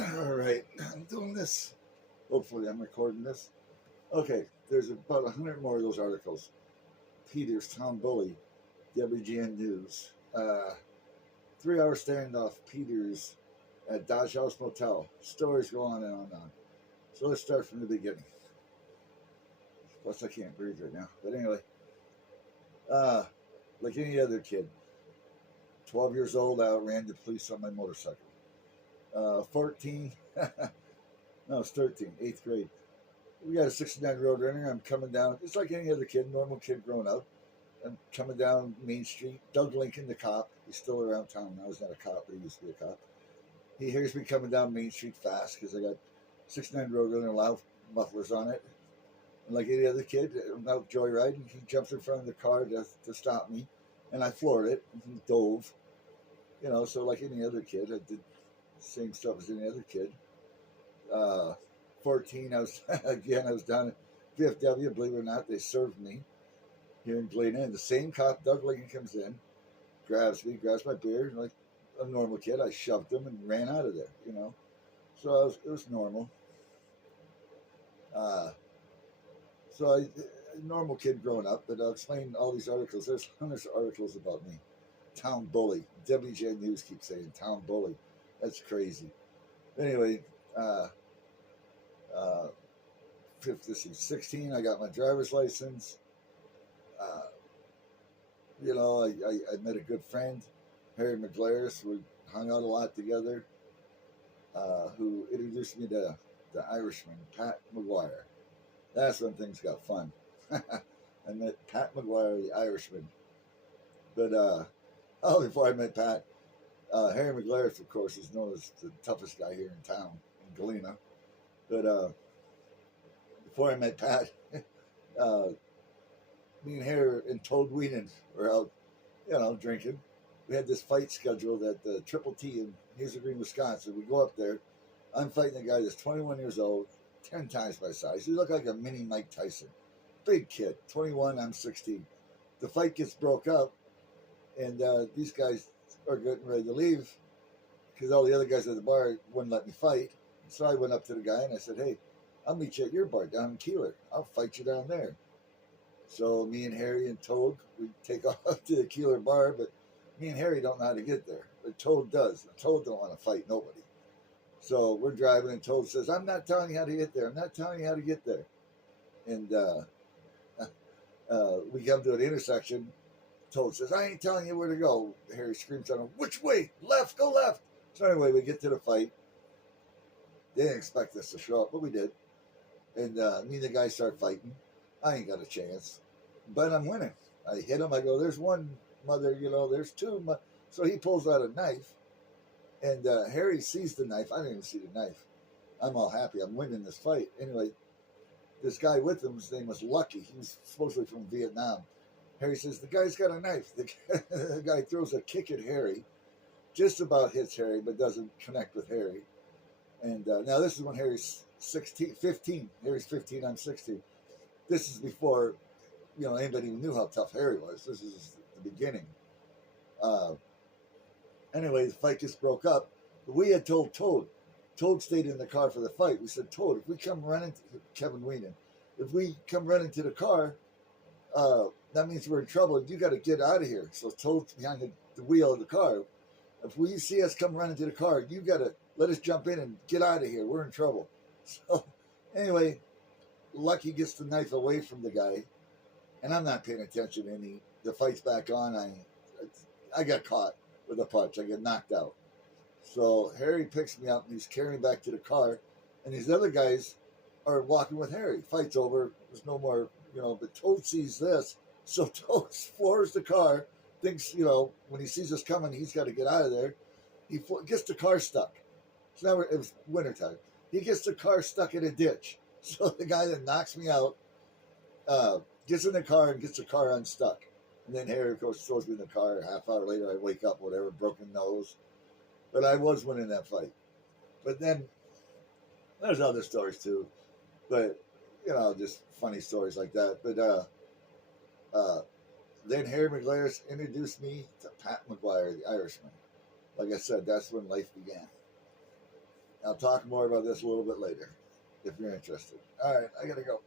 All right, I'm doing this. Hopefully, I'm recording this. Okay, there's about 100 more of those articles. Peters, Tom Bully, WGN News. 3 hour standoff, Peters at Dodge House Motel. Stories go on and on and on. So let's start from the beginning. Plus, I can't breathe right now. But anyway, uh, like any other kid, 12 years old, I outran the police on my motorcycle. 14, no, it's 13, eighth grade. We got a 69 Roadrunner. I'm coming down. It's like any other kid, normal kid growing up. I'm coming down Main Street. Doug Lincoln, the cop, he's still around town now. He's not a cop, but he used to be a cop. He hears me coming down Main Street fast because I got 69 Roadrunner, loud mufflers on it. And like any other kid, I'm out joyriding. He jumps in front of the car to stop me, and I floored it. And he dove. So like any other kid, I did the same stuff as any other kid. 14, I was down at VFW. Believe it or not, they served me here in Galena. And the same cop, Doug Lincoln, comes in, grabs my beer, like a normal kid. I shoved him and ran out of there. So it was normal. A normal kid growing up, but I'll explain all these articles. There's hundreds of articles about me. Town bully. WJ News keeps saying town bully. That's crazy. Anyway, 16, I got my driver's license. I met a good friend, Harry McGlaris. We hung out a lot together, who introduced me to the Irishman, Pat McGuire. That's when things got fun. I met Pat McGuire, the Irishman. But before I met Pat, Harry McGlaris, of course, is known as the toughest guy here in town, in Galena. But before I met Pat, me and Harry and Toad Weenan were out, drinking. We had this fight scheduled at the Triple T in Hazel Green, Wisconsin. We go up there. I'm fighting a guy that's 21 years old, 10 times my size. He looked like a mini Mike Tyson. Big kid, 21, I'm 16. The fight gets broke up, and these guys are getting ready to leave because all the other guys at the bar wouldn't let me fight. So I went up to the guy and I said, hey, I'll meet you at your bar down in Keeler. I'll fight you down there. So me and Harry and Toad, we take off to the Keeler bar, but me and Harry don't know how to get there. But Toad does. Toad don't want to fight nobody. So we're driving and Toad says, I'm not telling you how to get there. I'm not telling you how to get there. And we come to an intersection. Toad says, I ain't telling you where to go. Harry screams at him, which way? Left, go left. So anyway, we get to the fight. They didn't expect us to show up, but we did. And me and the guy start fighting. I ain't got a chance. But I'm winning. I hit him. I go, there's one mother, there's two. So he pulls out a knife. And Harry sees the knife. I didn't even see the knife. I'm all happy. I'm winning this fight. Anyway, this guy with him, his name was Lucky. He was supposedly from Vietnam. Harry says, the guy's got a knife. The guy throws a kick at Harry. Just about hits Harry, but doesn't connect with Harry. And now this is when Harry's 15. Harry's 15, I'm 16. This is before, anybody even knew how tough Harry was. This is the beginning. Anyway, the fight just broke up. But we had told Toad. Toad stayed in the car for the fight. We said, Toad, if we come running, Kevin Weenan, if we come running to the car, that means we're in trouble. You got to get out of here. So Toad's behind the wheel of the car. If we see us come running to the car, you got to let us jump in and get out of here. We're in trouble. So anyway, Lucky gets the knife away from the guy, and I'm not paying attention any. The fight's back on. I got caught with a punch. I get knocked out. So Harry picks me up and he's carrying me back to the car, and these other guys are walking with Harry. Fight's over. There's no more, but Toad sees this. So Toad floors the car, thinks, when he sees us coming, he's got to get out of there. He gets the car stuck. So now it was wintertime. He gets the car stuck in a ditch. So the guy that knocks me out gets in the car and gets the car unstuck. And then Harry, of course, throws me in the car. A half hour later, I wake up, whatever, broken nose. But I was winning that fight. But then there's other stories too. But, just funny stories like that. But then Harry McGlaris introduced me to Pat McGuire, the Irishman. Like I said, that's when life began. I'll talk more about this a little bit later if you're interested. All right, I gotta go.